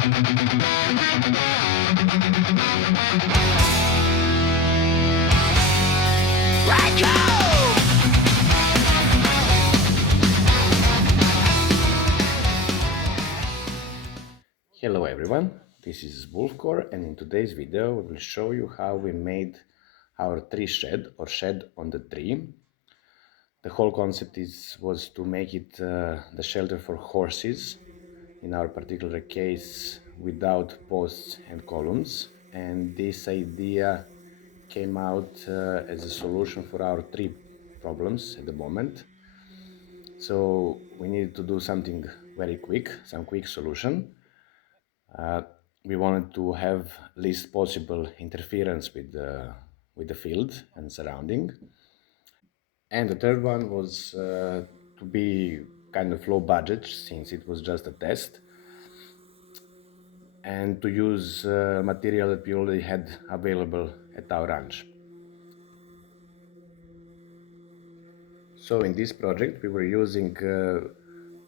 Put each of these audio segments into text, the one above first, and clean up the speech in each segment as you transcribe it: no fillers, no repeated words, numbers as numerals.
Hello everyone, this is Corre, and in today's video we will show you how we made our tree shed or shed on the tree. The whole concept was to make it the shelter for horses, in our particular case without posts and columns, and this idea came out as a solution for our tree problems at the moment. So we needed to do something very quick, some quick solution. We wanted to have least possible interference with the field and surrounding. And the third one was to be kind of low budget, since it was just a test, and to use material that we already had available at our ranch. So in this project we were using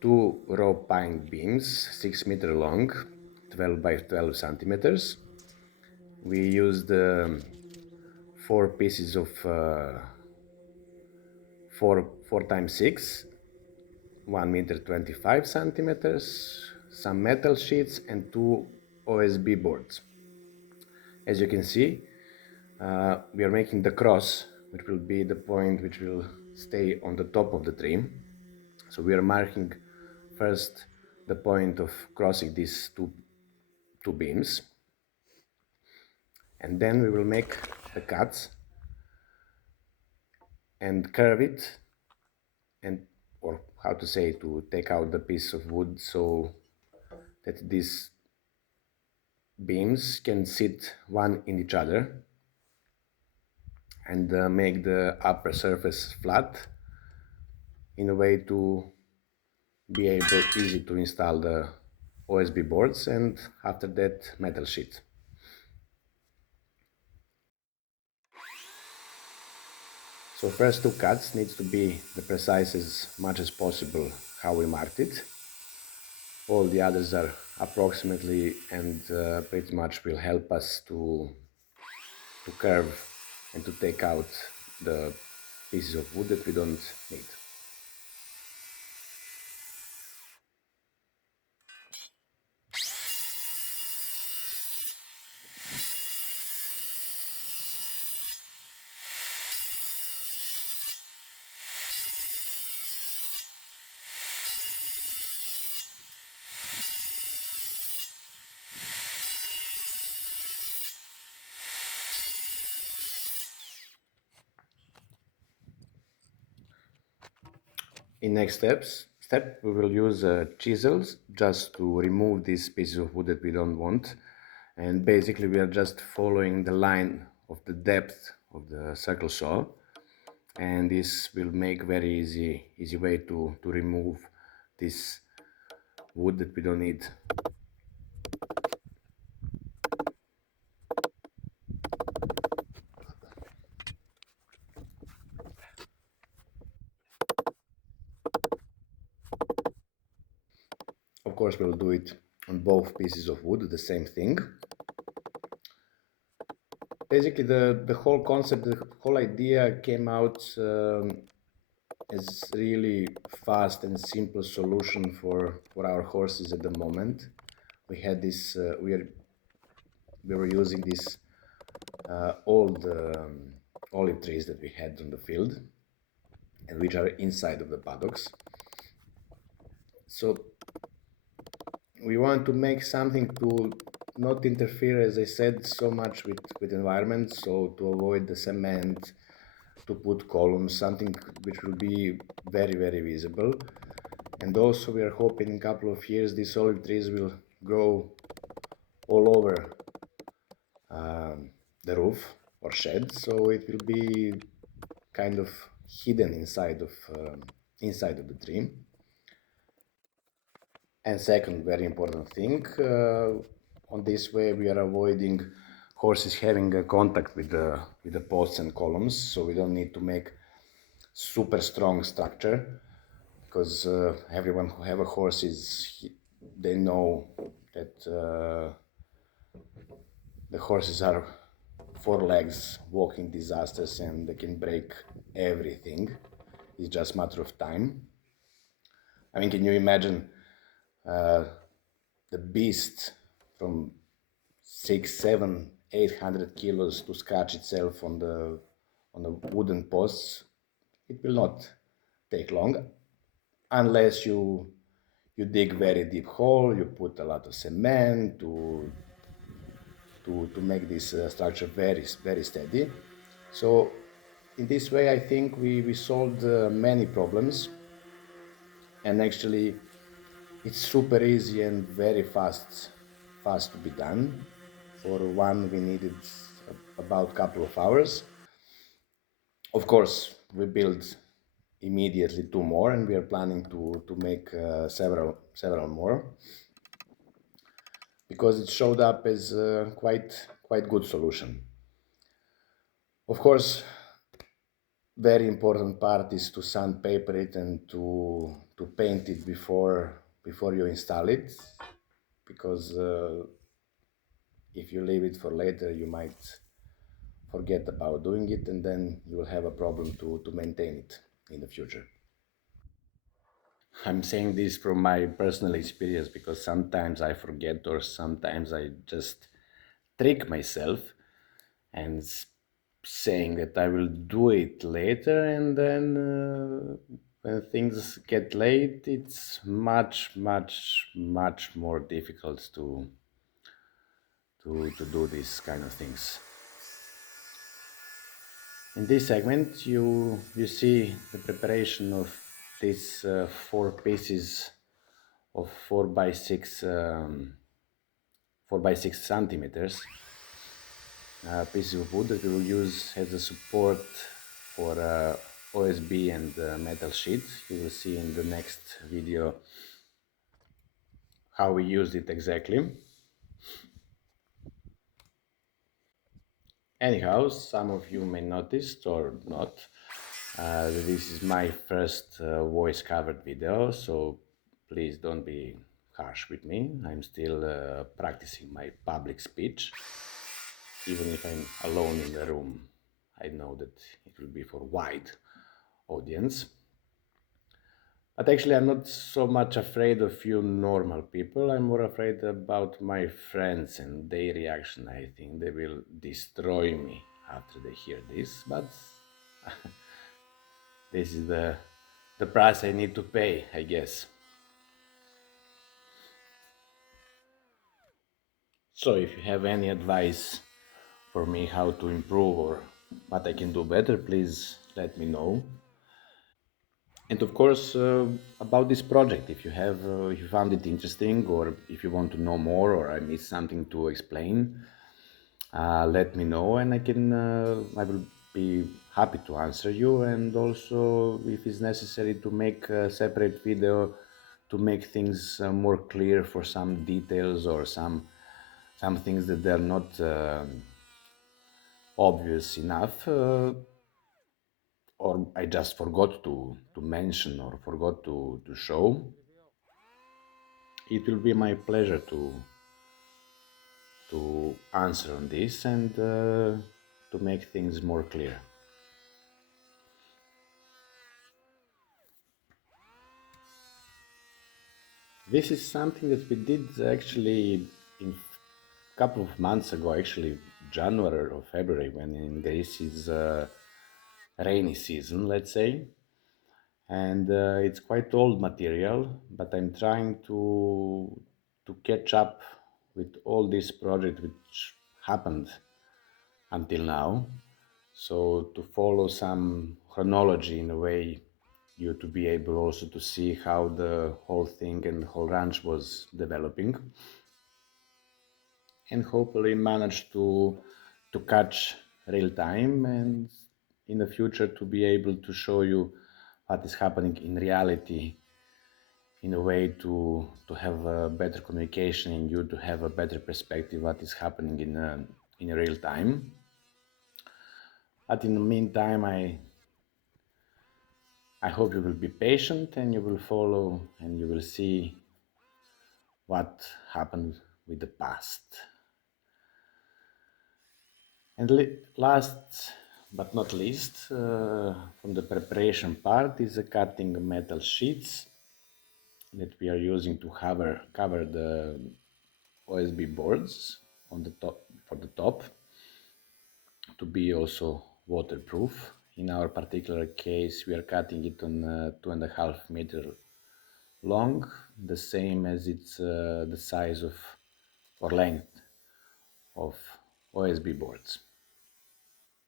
two raw pine beams, 6 meter long, 12 by 12 centimeters. We used 4 pieces of 4 times 6, 1 meter 25 centimeters, some metal sheets and 2 OSB boards. As you can see, we are making the cross, which will be the point which will stay on the top of the tree. So we are marking first the point of crossing these two beams, and then we will make the cuts and curve it, and or how to say, to take out the piece of wood so that these beams can sit one in each other and make the upper surface flat in a way to be able easy to install the OSB boards and after that metal sheet. So first two cuts needs to be the precise as much as possible how we marked it. All the others are approximately and pretty much will help us to curve and to take out the pieces of wood that we don't need. In next step we will use chisels just to remove these pieces of wood that we don't want, and basically we are just following the line of the depth of the circle saw, and this will make very easy way to remove this wood that we don't need. Of course we'll do it on both pieces of wood, the same thing. Basically the whole concept, the whole idea came out as really fast and simple solution for our horses at the moment. We had this, we were using these old olive trees that we had on the field and which are inside of the paddocks. So we want to make something to not interfere, as I said, so much with environment, so to avoid the cement, to put columns, something which will be very visible. And also we are hoping in a couple of years these olive trees will grow all over the roof or shed, so it will be kind of hidden inside of the tree. And second very important thing, on this way we are avoiding horses having a contact with the posts and columns, so we don't need to make super strong structure, because everyone who have a horse they know that the horses are four legs walking disasters and they can break everything. It's just a matter of time. I mean, can you imagine uh, the beast from 6, 7, 800 kilos to scratch itself on the wooden posts? It will not take long unless you dig very deep hole, you put a lot of cement to make this structure very steady. So in this way, I think we solved many problems, and actually it's super easy and very fast to be done. For one, we needed about couple of hours. Of course, we built immediately two more, and we are planning to make several more because it showed up as a quite good solution. Of course, very important part is to sandpaper it and to paint it before you install it, because if you leave it for later, you might forget about doing it, and then you will have a problem to maintain it in the future. I'm saying this from my personal experience because sometimes I forget or sometimes I just trick myself and saying that I will do it later, and then when things get late, it's much more difficult to do these kind of things. In this segment, you see the preparation of these four pieces of 4 by 6 centimeters pieces of wood that we will use as a support for OSB and metal sheet. You will see in the next video how we used it exactly. Anyhow, some of you may notice or not, this is my first voice covered video, so please don't be harsh with me. I'm still practicing my public speech. Even if I'm alone in the room, I know that it will be for wide audience. But actually, I'm not so much afraid of you normal people. I'm more afraid about my friends and their reaction. I think they will destroy me after they hear this. But this is the price I need to pay, I guess. So if you have any advice for me how to improve or what I can do better, please let me know. And of course, about this project, if you found it interesting, or if you want to know more, or I missed something to explain, let me know, and I will be happy to answer you. And also, if it's necessary to make a separate video to make things more clear for some details or some things that they're not obvious enough, or I just forgot to mention or forgot to show, it will be my pleasure to answer on this and to make things more clear. This is something that we did actually in a couple of months ago, actually January or February, when in Greece is rainy season, let's say. And it's quite old material, but I'm trying to catch up with all this project which happened until now. So to follow some chronology in a way, you to be able also to see how the whole thing and the whole ranch was developing, and hopefully manage to catch real time, and in the future to be able to show you what is happening in reality, in a way to have a better communication and you to have a better perspective what is happening in real time. But in the meantime, I hope you will be patient and you will follow and you will see what happened with the past. And last but not least, from the preparation part is the cutting metal sheets that we are using to cover the OSB boards on the top, for the top, to be also waterproof. In our particular case, we are cutting it on 2.5 meter long, the same as it's the size of or length of OSB boards.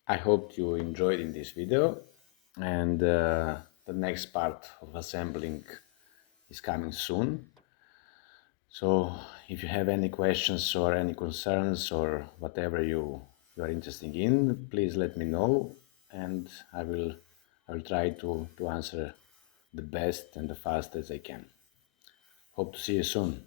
I hope you enjoyed in this video, and the next part of assembling is coming soon. So if you have any questions or any concerns or whatever you are interested in, please let me know, and I will try to answer the best and the fastest I can. Hope to see you soon.